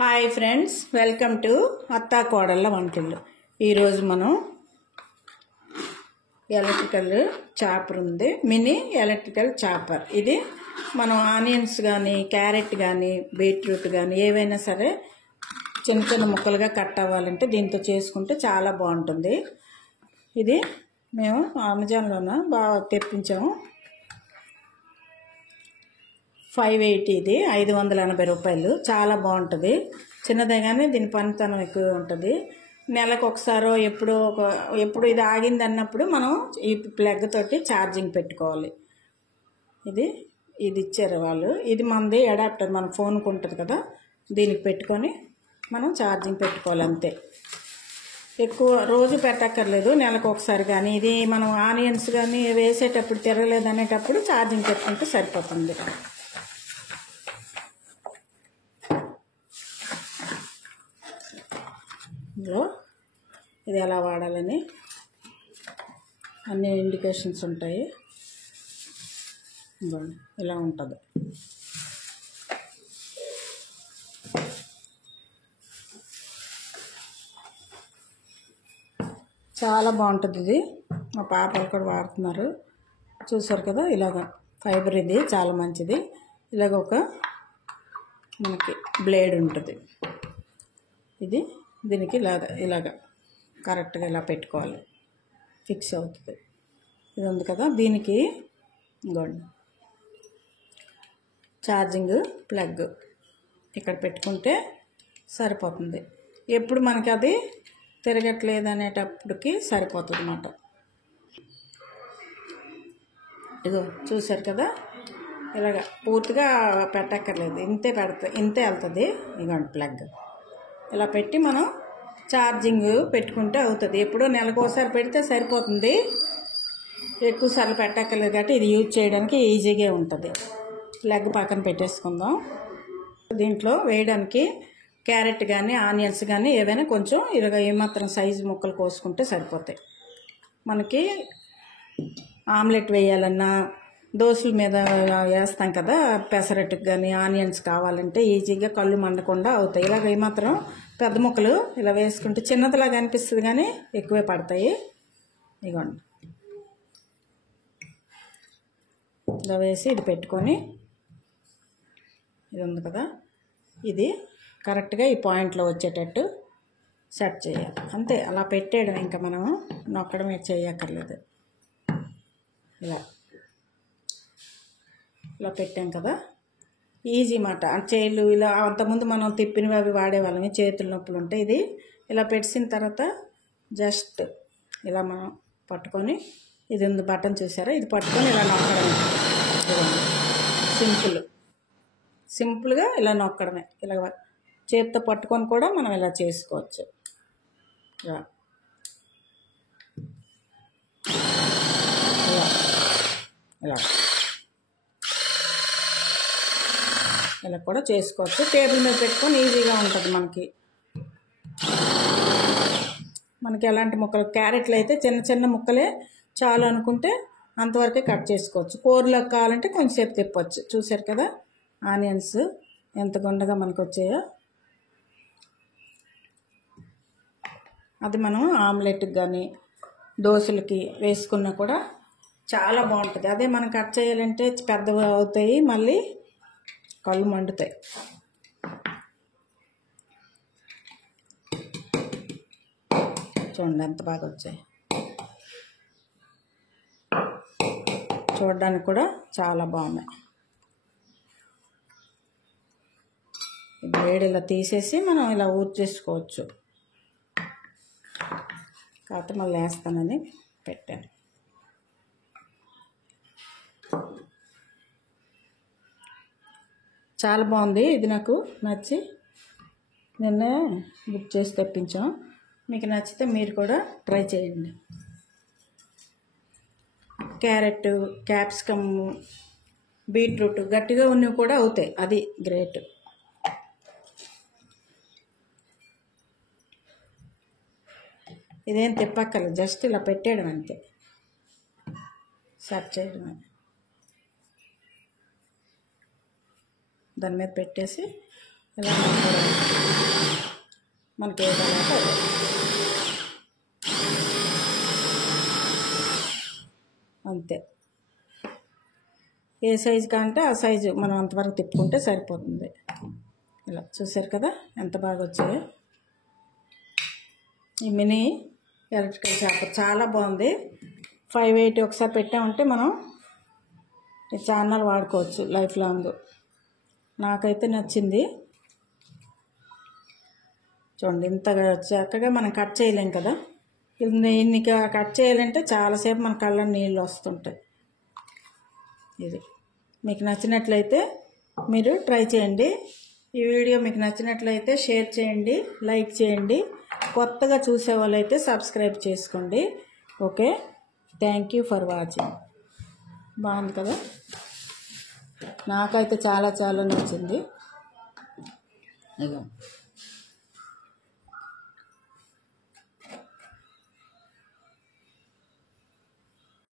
Hi friends, welcome to అత్తా కోడళ్ళ వంటిల్లు. ఈరోజు మనం ఎలక్ట్రికల్ చాపర్ ఉంది, మినీ ఎలక్ట్రికల్ చాపర్. ఇది మనం ఆనియన్స్ కానీ, క్యారెట్ కానీ, బీట్రూట్ కానీ ఏవైనా సరే చిన్న చిన్న ముక్కలుగా కట్ అవ్వాలంటే దీంతో చేసుకుంటే చాలా బాగుంటుంది. ఇది మేము అమెజాన్లోన బాగా తెప్పించాము. 580, ఇది 580 రూపాయలు. చాలా బాగుంటుంది. చిన్నదే కానీ దీని పనితనం ఎక్కువ ఉంటుంది. నెలకు ఒకసారో ఎప్పుడు ఇది ఆగింది అన్నప్పుడు మనం ఈ ప్లగ్ తోటి ఛార్జింగ్ పెట్టుకోవాలి. ఇది ఇచ్చారు వాళ్ళు. ఇది మనది అడాప్టర్, మన ఫోన్కి ఉంటుంది కదా, దీనికి పెట్టుకొని మనం ఛార్జింగ్ పెట్టుకోవాలి అంతే. ఎక్కువ రోజు పెట్టక్కర్లేదు, నెలకు ఒకసారి. కానీ ఇది మనం ఆనియన్స్ కానీ వేసేటప్పుడు తిరగలేదు అనేటప్పుడు ఛార్జింగ్ పెట్టుకుంటే సరిపోతుంది. ఇందులో ఇది ఎలా వాడాలని అన్ని ఇండికేషన్స్ ఉంటాయి. ఇలా ఉంటుంది. చాలా బాగుంటుంది. ఇది మా పాపలు కూడా వాడుతున్నారు, చూసారు కదా. ఇలాగ ఫైబర్, ఇది చాలా మంచిది. ఇలాగ ఒక మనకి బ్లేడ్ ఉంటుంది. ఇది దీనికి ఇలాగ కరెక్ట్గా ఇలా పెట్టుకోవాలి, ఫిక్స్ అవుతుంది. ఇది ఉంది కదా, దీనికి ఇంకోండి ఛార్జింగ్ ప్లగ్ ఇక్కడ పెట్టుకుంటే సరిపోతుంది. ఎప్పుడు మనకి అది తిరగట్లేదు అనేటప్పటికి సరిపోతుంది అన్నమాట. ఇదో చూసారు కదా, ఇలాగ పూర్తిగా పెట్టక్కర్లేదు, ఇంతే వెళ్తుంది. ఇదిగోండి ప్లగ్ ఇలా పెట్టి మనం ఛార్జింగ్ పెట్టుకుంటే అవుతుంది. ఎప్పుడో నెలకోసారి పెడితే సరిపోతుంది, ఎక్కువసార్లు పెట్టక్కర్లేదు. కాబట్టి ఇది యూజ్ చేయడానికి ఈజీగా ఉంటుంది. ప్లగ్ పక్కన పెట్టేసుకుందాం. దీంట్లో వేయడానికి క్యారెట్ కానీ, ఆనియన్స్ కానీ ఏదైనా కొంచెం ఏమాత్రం సైజు ముక్కలు కోసుకుంటే సరిపోతాయి. మనకి ఆమ్లెట్ వేయాలన్నా, దోశల మీద వేస్తాం కదా, పెసరట్టుకు కానీ ఆనియన్స్ కావాలంటే ఈజీగా కళ్ళు మండకుండా అవుతాయి. ఇలాగ ఏమాత్రం పెద్ద ముక్కలు ఇలా వేసుకుంటే చిన్నదిలాగా అనిపిస్తుంది కానీ ఎక్కువే పడతాయి. ఇదిగోండి ఇలా వేసి ఇది పెట్టుకొని, ఇది ఉంది కదా, ఇది కరెక్ట్గా ఈ పాయింట్లో వచ్చేటట్టు సెట్ చేయాలి అంతే. అలా పెట్టేయడం, ఇంకా మనం నొక్కడమే చేయక్కర్లేదు. ఇలా పెట్టాం కదా, ఈజీ మాట. చేతులు ఇలా అంతకుముందు మనం తిప్పినవి అవి వాడేవాళ్ళని, చేతులు నొప్పులు ఉంటాయి. ఇది ఇలా పెట్టిన తర్వాత జస్ట్ ఇలా మనం పట్టుకొని, ఇది ఉంది బటన్ చూసారా, ఇది పట్టుకొని ఇలా నొక్కడమే. సింపుల్గా ఇలా నొక్కడమే. ఇలా చేతితో పట్టుకొని కూడా మనం ఇలా చేసుకోవచ్చు. ఇలా కూడా చేసుకోవచ్చు. టేబుల్ మీద పెట్టుకొని ఈజీగా ఉంటుంది. మనకి ఎలాంటి ముక్కలు, క్యారెట్లు అయితే చిన్న చిన్న ముక్కలే చాలు అనుకుంటే అంతవరకే కట్ చేసుకోవచ్చు. కూరలోకి కావాలంటే కొంచెంసేపు తిప్పవచ్చు. చూసారు కదా ఆనియన్స్ ఎంత గుండగా మనకు వచ్చాయో. అది మనం ఆమ్లెట్కి కానీ దోశలకి వేసుకున్నా కూడా చాలా బాగుంటుంది. అదే మనం కట్ చేయాలంటే పెద్దవి అవుతాయి, మళ్ళీ కళ్ళు మండుతాయి. చూడండి ఎంత బాగా వచ్చాయి. చూడడానికి కూడా చాలా బాగున్నాయి. ఈ బ్లేడ్ ఇలా తీసేసి మనం ఇలా ఊర్చేసుకోవచ్చు. కాకపోతే మళ్ళీ వేస్తానని పెట్టాను. చాలా బాగుంది. ఇది నాకు నచ్చి నిన్నే బుక్ చేసి తెప్పించాం. మీకు నచ్చితే మీరు కూడా ట్రై చేయండి. క్యారెట్, క్యాప్సికమ్, బీట్రూట్ గట్టిగా ఉన్నవి కూడా అవుతాయి. అది గ్రేట్. ఇదేం తిప్పక్కర్లేదు, జస్ట్ ఇలా పెట్టేయడం అంతే, సెట్ చేయడమే. దాని మీద పెట్టేసి ఇలా మనకి ఏదైనా అదే అంతే. ఏ సైజు కంటే ఆ సైజు మనం అంతవరకు తిప్పుకుంటే సరిపోతుంది. ఇలా చూసారు కదా ఎంత బాగా వచ్చాయో. ఈ మినీ ఎలక్ట్రికల్ చాపర్ చాలా బాగుంది. 580 ఒకసారి పెట్టామంటే మనం ఈ ఛానల్ వాడుకోవచ్చు లైఫ్ లాంగ్. నాకైతే నచ్చింది. చూడండి ఇంతగా చక్కగా మనం కట్ చేయలేం కదా, ఇన్ని కట్ చేయాలంటే చాలాసేపు మన కళ్ళ నీళ్ళు వస్తుంటాయి. ఇది మీకు నచ్చినట్లయితే మీరు ట్రై చేయండి. ఈ వీడియో మీకు నచ్చినట్లయితే షేర్ చేయండి, లైక్ చేయండి. కొత్తగా చూసే వాళ్ళైతే సబ్స్క్రైబ్ చేసుకోండి. Okay, thank you for watching. బాగుంది కదా, నాకైతే చాలా చాలా నచ్చింది. ఇదిగో